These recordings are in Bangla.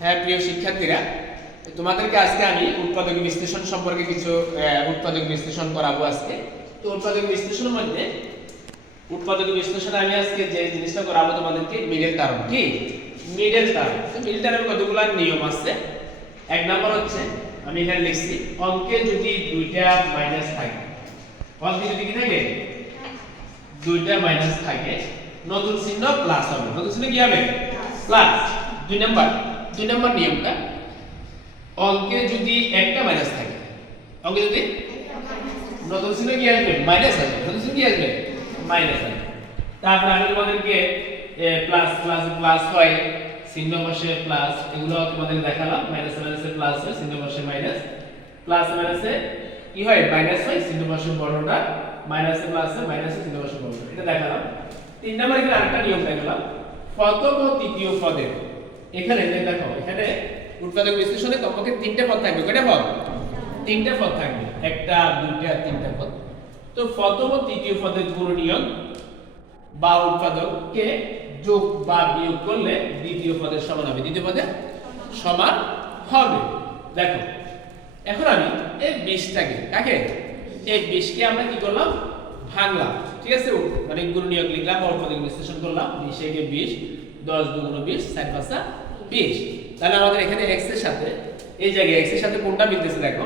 হ্যাঁ প্রিয় শিক্ষার্থীরা তোমাদেরকে আজকে আমি উৎপাদক বিশ্লেষণ সম্পর্কে কিছু উৎপাদক বিশ্লেষণ করাবো আজকে। তো উৎপাদক বিশ্লেষণের মধ্যে উৎপাদক বিশ্লেষণে আমি আজকে যে জিনিসটা করাবো তোমাদেরকে মিডল টার্ম কি? মিডল টার্ম তো মিডল টার্মের কতগুলো নিয়ম আছে? এক নাম্বার হচ্ছে আমি এখানে লিখছি অঙ্কে যদি দুইটা মাইনাস থাকে অঙ্কে যদি কি থাকে? দুইটা মাইনাস থাকে নতুন চিহ্ন প্লাস হবে। নতুন চিহ্ন কি হবে? প্লাস দুই নাম্বার দুই নাম্বার নিয়মটা, অঙ্কে যদি একটা মাইনাস থাকে, অঙ্কে যদি নতুন চিহ্ন কি আসবে মাইনাস আসবে নতুন চিহ্ন কি আসবে মাইনাস আসবে তারপর আমি তোমাদেরকে প্লাস প্লাস প্লাস হয়, চিহ্ন বসে প্লাস এগুলো তোমাদের দেখালাম। মাইনাস মাইনাসে প্লাস হয়, চিহ্ন বসে মাইনাস প্লাস মাইনাসে কি হয়? মাইনাস হয়, চিহ্ন বসে বড়টা মাইনাসে প্লাসে মাইনাসে চিহ্ন বসে বড়টা এটা দেখালাম। তিন নম্বর এখানে আরেকটা নিয়ম দেখালাম। প্রথম ও তৃতীয় পদের এখানে দেখো, এখানে উৎপাদক বিশ্লেষণে কমপক্ষে তিনটে পদ থাকবে। কয়টা পদ? তিনটে পদ থাকবে। একটা, দুইটা তিনটা পদ। তো প্রথম ও তৃতীয় পদের গুণনীয়ক বা উৎপাদককে যোগ বা বিয়োগ করলে দ্বিতীয় পদের সমান হবে। দ্বিতীয় পদের সমান হবে। দেখো, এখন আমি এই বিশটাকে কাকে? এই বিশকে আমরা কি করলাম? ভাঙলাম। ঠিক আছে মানে গুণনীয়ক লিখলাম বা উৎপাদক বিশ্লেষণ করলাম। বিশ বিশ, দশ দুগুণ বিশ, চার পাঁচা বিশ। তাহলে আমাদের এখানে এক্সের সাথে এই জায়গায় এক্সের সাথে কোনটা মিলতেছে দেখো?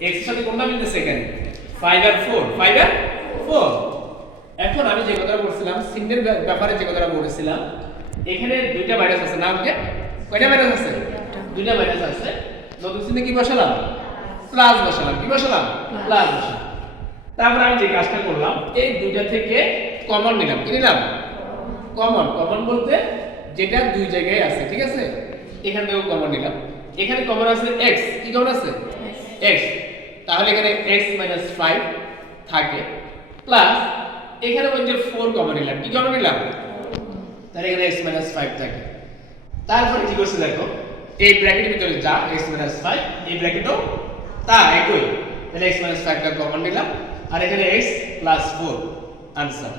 এক্সের সাথে কোনটা মিলতেছে এখানে? ফাইভ আর ফোর ফাইভ আর ফোর এখন আমি যে কথাটা বলছিলাম ব্যা- ব্যাপারে যে কথাটা বলেছিলাম এখানে দুইটা ভাইরাস আছে। নাম কে? কয়টা ভাইরাস আছে? দুইটা ভাইরাস আছে। নতুন চিহ্নে কি বসালাম? প্লাস বসালাম। কি বসালাম? প্লাস বসালাম। তারপর আমি যে কাজটা করলাম এই দুইটা থেকে কমন নিলাম। কি নিলাম? কমন কমন বলতে যেটা দুই জায়গায় আছে ঠিক আছে? এখান থেকেও কমন নিলাম। এখানে কমন আছে x কি কমন আছে? X তাহলে এখানে x 5 থাকে। প্লাস এখানে বলছে 4 কমন নিলাম। কি কমন নিলাম? তাহলে এখানে x 5 থাকে। তারপরে কি করছে দেখো? এই ব্র্যাকেটের ভিতরে যা x 5 এই ব্র্যাকেটও তা একই। তাহলে x 5 টা কমন নিলাম। আর এখানে x 4 আনসার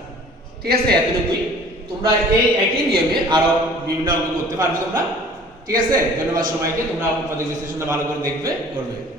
ঠিক আছে? এতটুকুই। তোমরা এই একই নিয়মে আরও বিভিন্ন অঙ্ক করতে পারবে তোমরা। ঠিক আছে? ধন্যবাদ সবাইকে। তোমরা বিশ্লেষণটা ভালো করে দেখবে, করবে।